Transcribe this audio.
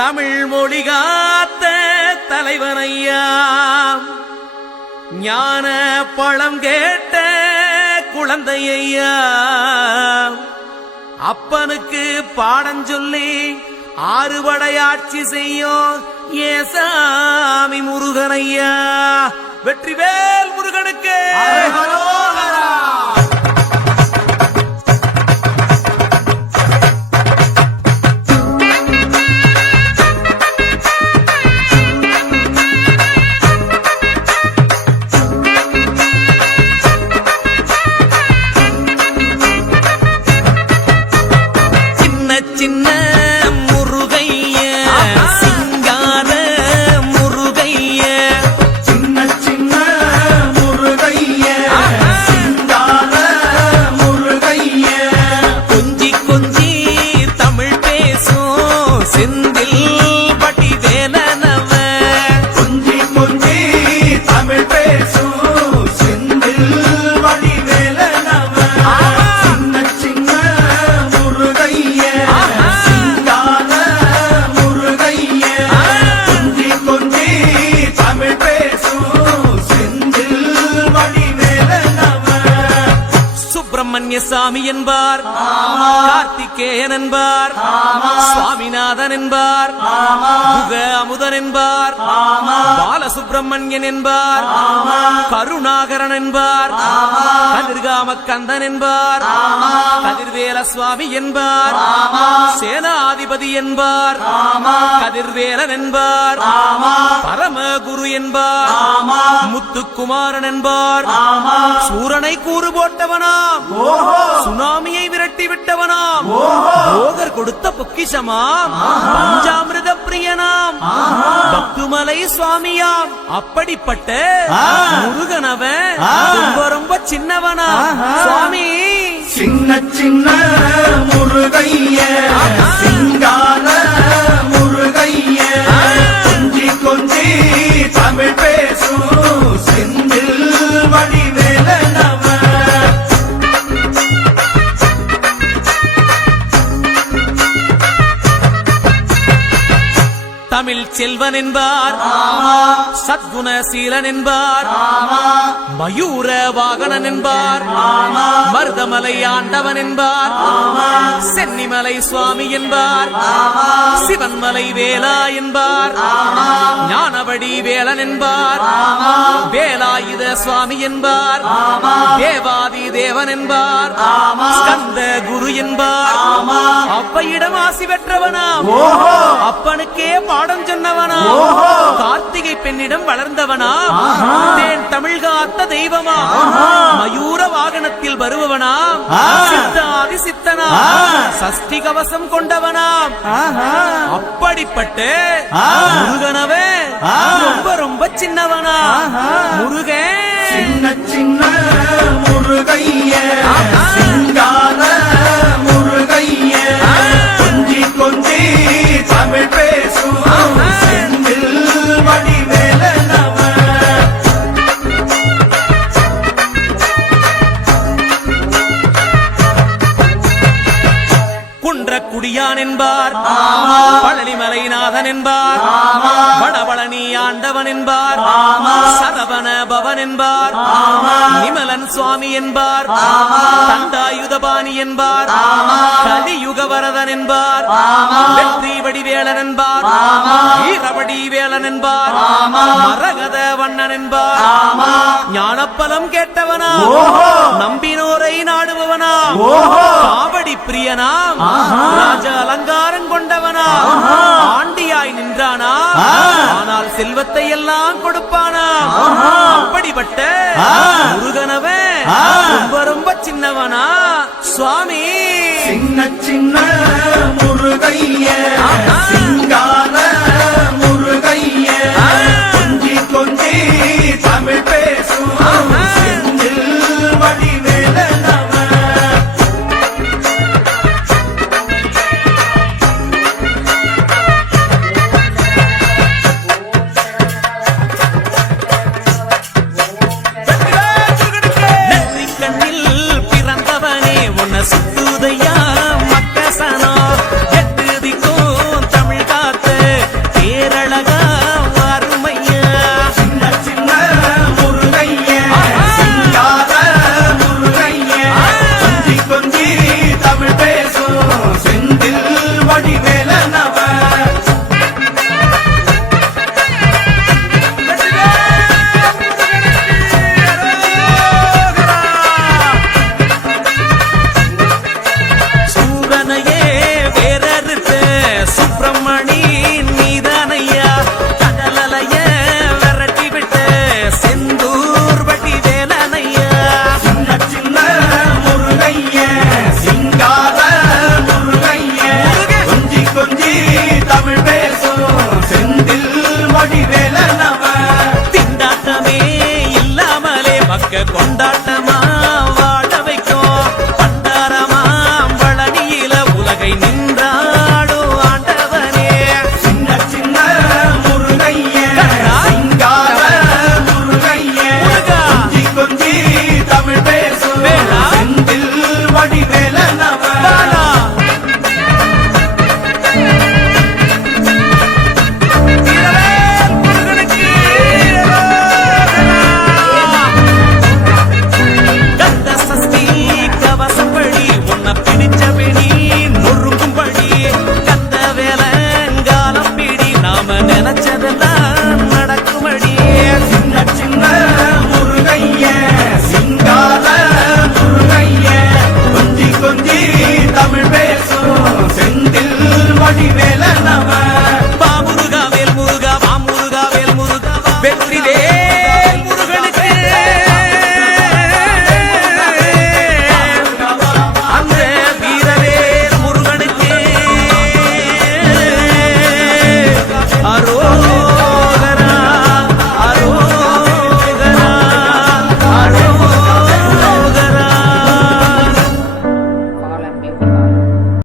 தமிழ் மொழி காத்த தலைவனையா, ஞான பழம் கேட்ட குழந்தையா, அப்பனுக்கு பாடம் சொல்லி ஆறுபடையாட்சி செய்யும் ஏசாமி முருகனையா. வெற்றிவேல் முருகனுக்கு சின்ன முருகைய, சிங்கார முருகைய, சின்ன சின்ன முருகைய, சிங்கார முருகைய, கொஞ்சி கொஞ்சி தமிழ் பேசும் செந்தில் பட்டி வேலனவ, கொஞ்சி கொஞ்சி தமிழ் பேசும் செந்தில் வடிவேலனவ. சின்ன சின்ன முருகைய, சிங்கார முருகைய, கொஞ்சி கொஞ்சி தமிழ் பேசும் செந்தில் வடிவேலனவ. சுப்பிரமணிய சாமி என்பார், கார்த்திகேயன் என்பார், சுவாமிநாதன் என்பார், முக அமுதன் என்பார், பாலசுப்பிரமணியன் என்பார், கருணாகரன் என்பார், கதிர்காம கந்தன் என்பார், கதிர்வேல சுவாமி என்பார், சேனாதிபதி என்பார், கதிர்வேலன் என்பார், பரமகுரு என்பார், முத்துக்குமாரன் என்பார், சூரனை கூறு போட்டவனாம், சுனாமியை விரட்டி விட்டவனாம், போகர் கொடுத்த பொக்கிஷமாம், பஞ்சாமிரத பிரியனாம், பக்துமலை சுவாமியாம். அப்படிப்பட்ட முருகனவன் ரொம்ப ரொம்ப சின்னவனா சுவாமி. சின்ன சின்ன முருகைய, சிங்கார முருகைய, கொஞ்சி கொஞ்சி தமிழ் பேசும் செந்தில் வடிவேலனவ. தமிழ் செல்வன் என்பார், சத்குணசீலன் என்பார், மயூர வாகனன் என்பார், மருதமலை ஆண்டவன் என்பார், சென்னிமலை சுவாமி என்பார், சிவன்மலை வேலா என்பார், ஞானவடி வேலன் என்பார், வேலாயுத சுவாமி என்பார், தேவாதி தேவன் என்பார், ஸ்கந்த குரு என்பார், அப்பையிடம் ஆசி பெற்றவனாம், அப்பனுக்கே பாடம் சொன்னவனா, கார்த்திகை பெண்ணிடம் வளர்ந்தவனா, தேன் தமிழ் காத்த தெய்வமா, மயூர வாகனத்தில் வருபவனாம், சித்தாதி சித்தனா, சஷ்டி கவசம் கொண்டவனாம். அப்படிப்பட்ட முருகனவே ரொம்ப ரொம்ப சின்னவனா முருகன். சின்ன சின்ன முருகைய, சிங்கார முருகைய, கொஞ்சி கொஞ்சி தமிழ் பேசும் செந்தில் வடிவேலனவ. குன்றக்குடியான் என்பார், பழனிமலைநாதன் என்பார், வடபழனி ஆண்டவன் என்பார், சரவண பவன் என்பார், நிமலன் சுவாமி என்பார், தண்டாயுதபாணி என்பார், கலியுக வரதன் என்பார், வெற்றி வடிவேலன் என்பார், வீரவடி வேலன் என்பார், மரகத வண்ணன் என்பார், ஞானப்பலம் கேட்டவனா, நம்பினோரை நாடுபவனா, காவடி பிரியனாம், ராஜ அலங்காரம் கொண்டவனா, ஆண்டியாய் நின்றானா, ஆனால் செல்வத்தை எல்லாம் கொடுப்பானா. அப்படிப்பட்ட முருகனவன் ரொம்ப ரொம்ப சின்னவனா சுவாமி. சின்ன சின்ன